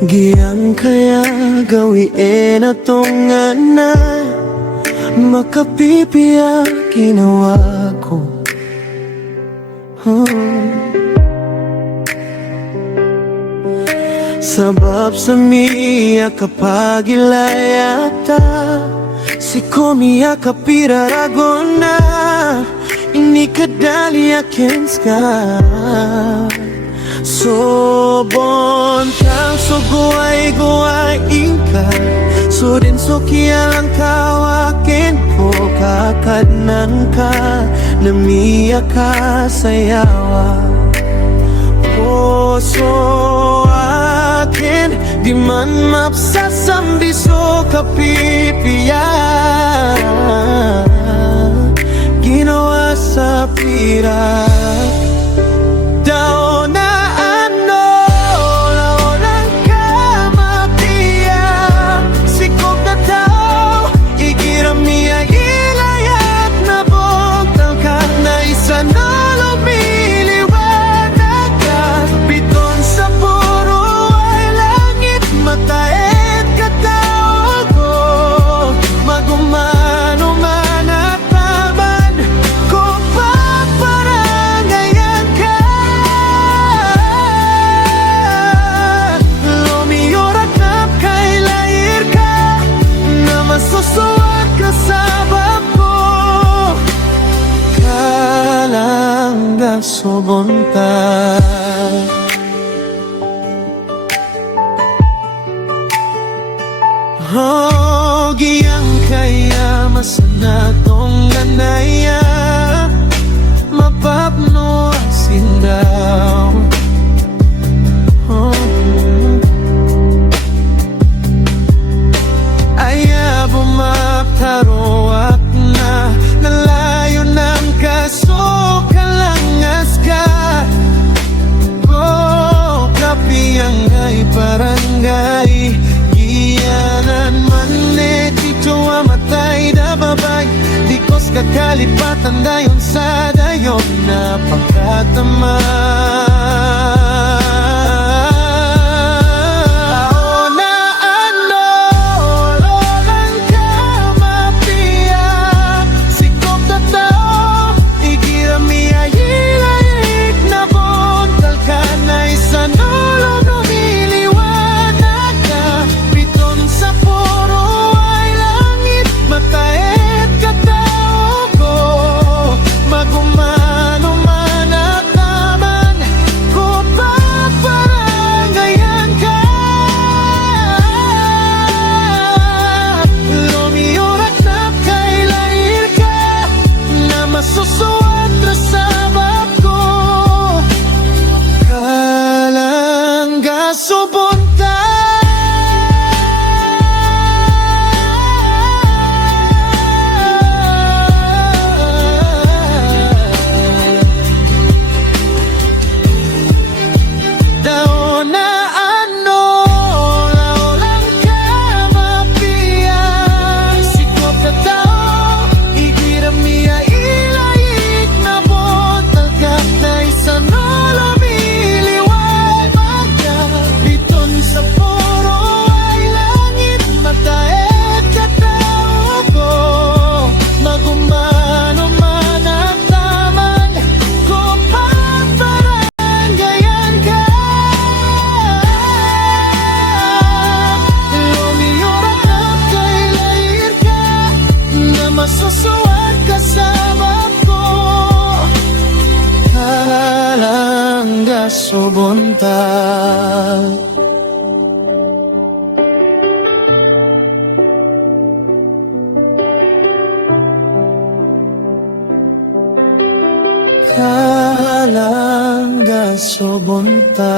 Giyang kaya gawiin atong nga makapipiya ginawa ko. Sabab sa miya kapag ilayata, si komiya kapirarago na ini kadali akenska. Sobon kang so guay ka, so din so kialang kawakin ko kakadnan ka, namiya ka sayawa. Puso akin di man mapsasambi so kapipiya, ginawa sa pira. Daw na ano, laulang ka mapiya, sikop na tao, igiramiya ilayat na bogtal ka, na isa na lumiliwanag ka, biton sa puro ay langit, mataet ka tao ko, magumano man at taman ko paparangayan ka. Lumiyorat na kay lair ka, na masusuwat ka sa bako, kalangga subonta. Oh, giyang kaya masana tong ganaya, mapapno ang sindaw. Oh. Aya bumaptaroak na, nalayo ng kaso kalangas ka. Oh, kapiyang ay barangay, giyanan man dito amatay na babay, dikos kakalipatan dayon sa dayon na pagkatama. Susuwat na sabab ko, kalangga subonta. Daw na ano, laulang ka mapiya, sikop na tao, igiramiya masusuwat kasama ko, kalangga subonta. Kalangga subonta.